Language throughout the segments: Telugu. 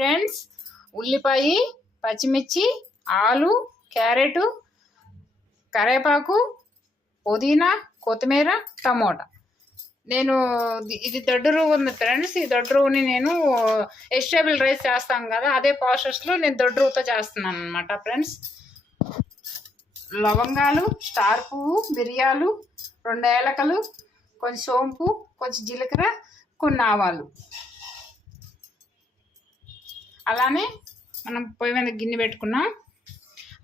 ఫ్రెండ్స్, ఉల్లిపాయ, పచ్చిమిర్చి, ఆలు, క్యారెట్, కరివేపాకు, పుదీనా, కొత్తిమీర, టమోటా. నేను ఇది దొడ్డు ఉంది ఫ్రెండ్స్. ఈ దొడ్డుని నేను వెజిటేబుల్ రైస్ చేస్తాం కదా, అదే ప్రాసెస్లో నేను దొడ్డుతో చేస్తున్నాను అనమాట ఫ్రెండ్స్. లవంగాలు, స్టార్ పువ్వు, మిరియాలు, 2 ఏలకలు, కొంచెం సోంపు, కొంచెం జీలకర్ర, కొన్ని ఆవాలు. అలానే మనం పొయ్యి మీద గిన్నె పెట్టుకున్నాం.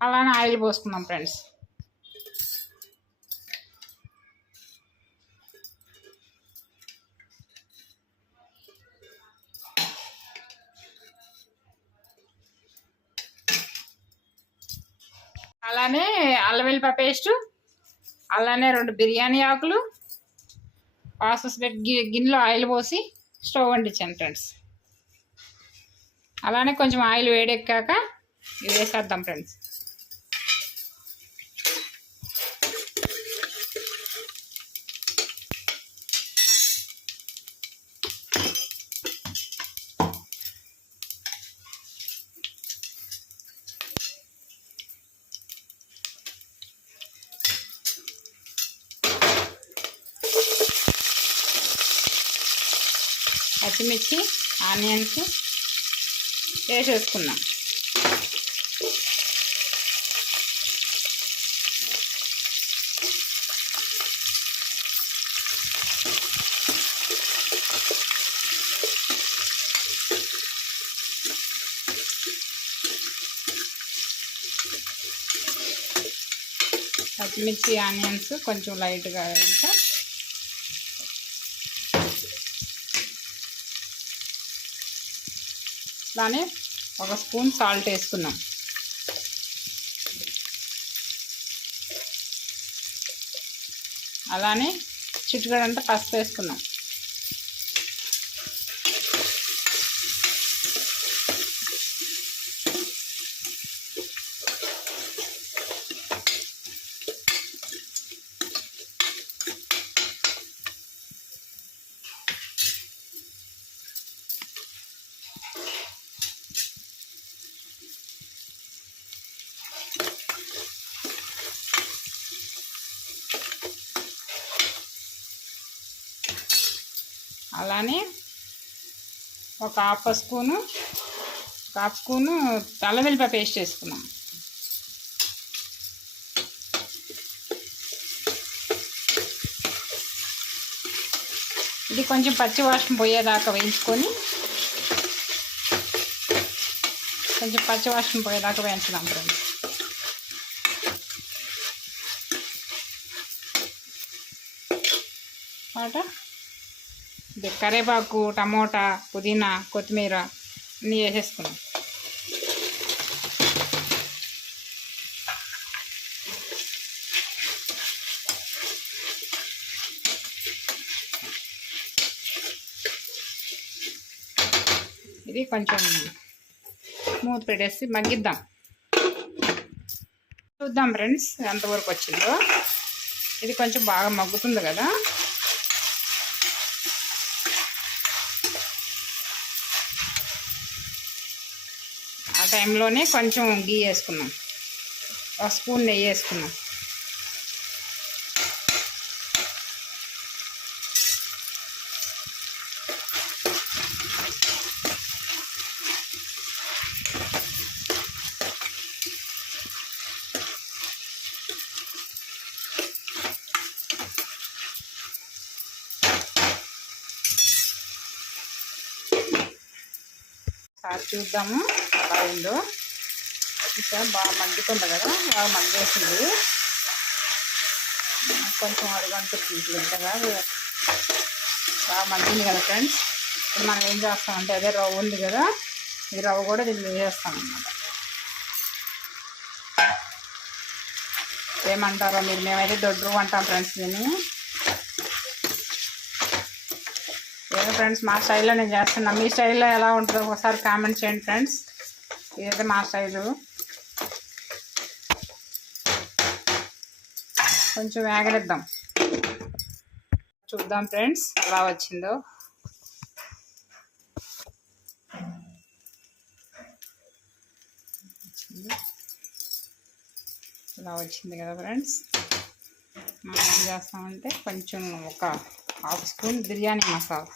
అలానే ఆయిల్ పోసుకుందాం ఫ్రెండ్స్. అలానే అల్లం వెల్లిపాయ పేస్టు, అలానే 2 బిర్యానీ ఆకులు ప్రాసెస్ పెట్టి గిన్నెలో ఆయిల్ పోసి స్టవ్ వండించాను ఫ్రెండ్స్. అలానే కొంచెం ఆయిల్ వేడెక్కాక ఇది వేసేద్దాం ఫ్రెండ్స్. పచ్చిమిర్చి, ఆనియన్స్ వేసేసుకున్నాం. పచ్చిమిర్చి, ఆనియన్స్ కొంచెం లైట్గా వేస్తే అలానే 1 స్పూన్ సాల్ట్ వేసుకున్నాం. అలానే చిటికెడంతా పసుపు వేసుకున్నాం. అలానే ఒక హాఫ్ స్పూను అల్లం వెల్లిపాయ పేస్ట్ వేసుకున్నాం. ఇది కొంచెం పచ్చి వాసన పోయేదాకా వేయించుకొని వేయించుదాం ఫ్రెండ్స్. ఇది కరివేపాకు, టమోటా, పుదీనా, కొత్తిమీర అన్నీ వేసేసుకున్నాం. ఇది కొంచెం మూత పెట్టేసి మగ్గిద్దాం. చూద్దాం ఫ్రెండ్స్ ఎంతవరకు వచ్చిందో. ఇది కొంచెం బాగా మగ్గుతుంది కదా. ఆ టైంలోనే కొంచెం గీ వేసుకున్నాం, 1 స్పూన్ నెయ్యి వేసుకున్నాం. చూద్దాము ఎలా అయిందో. ఇంకా బాగా మగ్గుతుంది కదా, బాగా మగ్గేసింది. కొంచెం అడుగంటుంది ఇంతగా బాగా మగ్గింది కదా ఫ్రెండ్స్. ఇప్పుడు మనం ఏం చేస్తామంటే అదే రవ్వ ఉంది కదా, ఈ రవ్వ కూడా దీన్ని వేసేస్తామన్నమాట. ఏమంటారో మీరు, మేమైతే దొడ్డు అంటాం ఫ్రెండ్స్ దీన్ని. ఏదో ఫ్రెండ్స్ మా స్టైల్లో నేను చేస్తున్నాను. మీ స్టైల్లో ఎలా ఉంటుందో ఒకసారి కామెంట్ చేయండి ఫ్రెండ్స్. ఇదైతే మా స్టైలు. కొంచెం వేగనిద్దాం, చూద్దాం ఫ్రెండ్స్ ఎలా వచ్చిందో. ఇలా వచ్చింది కదా ఫ్రెండ్స్. మనం ఏం చేస్తామంటే కొంచెం ఒక హాఫ్ స్పూన్ బిర్యానీ మసాలా,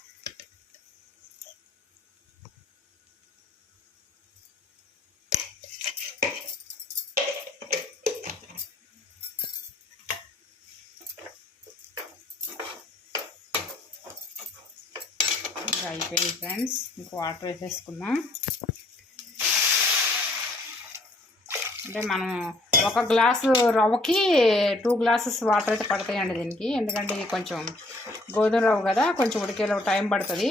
అయిపోయింది ఫ్రెండ్స్. ఇంక వాటర్ వేసేసుకుందాం. అంటే మనం ఒక గ్లాసు రవ్వకి 2 గ్లాసెస్ వాటర్ అయితే పడతాయండి దీనికి. ఎందుకంటే ఇది కొంచెం గోధుమ రవ్వ కదా, కొంచెం ఉడికేలో టైం పడుతుంది.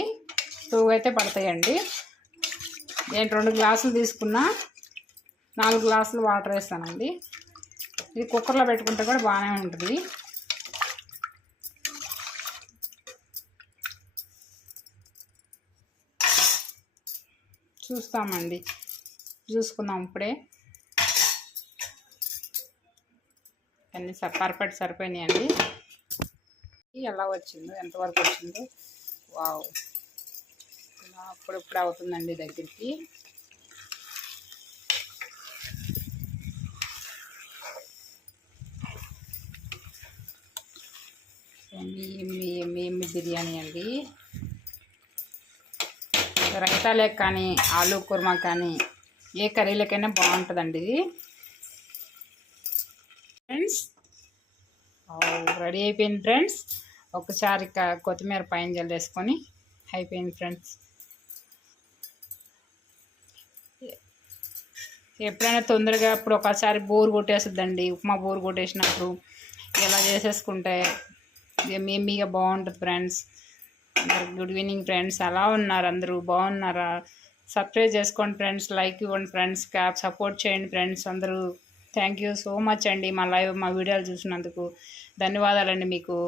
2 అయితే పడతాయండి. నేను 2 గ్లాసులు తీసుకున్నా, 4 గ్లాసులు వాటర్ వేస్తానండి. ఇది కుక్కర్లో పెట్టుకుంటే కూడా బాగానే ఉంటుంది. చూసుకుందాం ఇప్పుడే. అన్నీ పర్ఫెక్ట్ సరిపోయినాయండి. ఎలా వచ్చిందో, ఎంతవరకు వచ్చిందో, వావ్, ఇలా అప్పుడప్పుడు అవుతుందండి దగ్గరికి. ఎమ్మి బిర్యానీ అండి. రైతాలేక కానీ, ఆలూ కుర్మా కానీ, ఏ కర్రీలకైనా బాగుంటుందండి ఇది ఫ్రెండ్స్. రెడీ అయిపోయింది ఫ్రెండ్స్. ఒకసారి కొత్తిమీర పైన జల్లేసుకొని అయిపోయింది ఫ్రెండ్స్. ఎప్పుడైనా తొందరగా ఇప్పుడు ఒకసారి బోర్ కొట్టేస్తుందండి, ఉప్మా బోర్ కొట్టేసినప్పుడు ఇలా చేసేసుకుంటే మీగా బాగుంటుంది ఫ్రెండ్స్. Good evening friends. ఎలా ఉన్నారు అందరూ? బాగున్నారా? సబ్స్క్రైబ్ చేసుకోండి ఫ్రెండ్స్, లైక్ ఇవ్వండి ఫ్రెండ్స్, సపోర్ట్ చేయండి ఫ్రెండ్స్ అందరూ. థ్యాంక్ యూ సో మచ్ అండి మా వీడియోలు చూసినందుకు. ధన్యవాదాలండి మీకు.